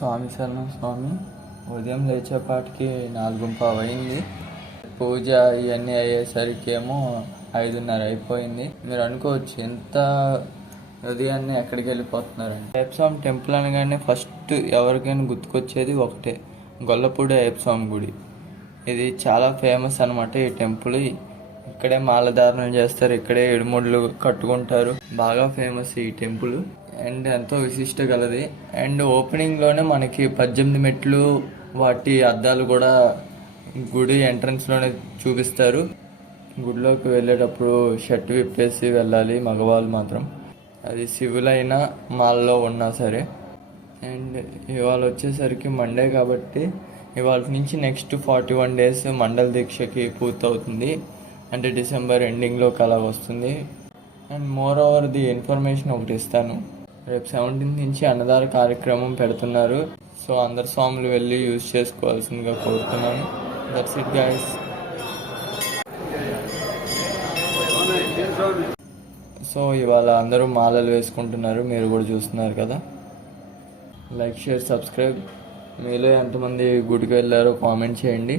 స్వామి శరణం స్వామి. ఉదయం లేచేపాటికి 4:15 అయింది. పూజ ఇవన్నీ అయ్యేసరికి ఏమో 5:30 అయిపోయింది. మీరు అనుకోవచ్చు ఎంత ఉదయాన్నే ఎక్కడికి వెళ్ళిపోతున్నారండి. అయ్యప్ప స్వామి టెంపుల్ అనగానే ఫస్ట్ ఎవరికైనా గుర్తుకొచ్చేది ఒకటే, గొల్లపూడి అయ్యప్ప స్వామి గుడి. ఇది చాలా ఫేమస్ అనమాట ఈ టెంపుల్. ఇక్కడే మాలధారణ చేస్తారు, ఇక్కడే ఎడుముడులు కట్టుకుంటారు. బాగా ఫేమస్ ఈ టెంపుల్ అండ్ ఎంతో విశిష్ట గలది. అండ్ ఓపెనింగ్లోనే మనకి 18 మెట్లు, వాటి అద్దాలు కూడా గుడి ఎంట్రన్స్లోనే చూపిస్తారు. గుడిలోకి వెళ్ళేటప్పుడు షర్ట్ విప్పేసి వెళ్ళాలి మగవాళ్ళు మాత్రం, అది శివులైనా మాల్లో ఉన్నా సరే. అండ్ ఇవాళ వచ్చేసరికి మండే కాబట్టి ఇవాళ నుంచి నెక్స్ట్ 41 days మండల దీక్షకి పూర్తవుతుంది. అంటే డిసెంబర్ ఎండింగ్లోకి అలా వస్తుంది. And more over the information ఒకటి ఇస్తాను. రేపు 17th నుంచి అన్నదాన కార్యక్రమం పెడుతున్నారు. సో అందరు స్వాములు వెళ్ళి యూజ్ చేసుకోవాల్సిందిగా కోరుతున్నాను. That's it guys. సో ఇవాళ అందరూ మాలలు వేసుకుంటున్నారు, మీరు కూడా చూస్తున్నారు కదా. Like, share, subscribe. మీలో ఎంతమంది గుడికి వెళ్ళారో కామెంట్ చేయండి.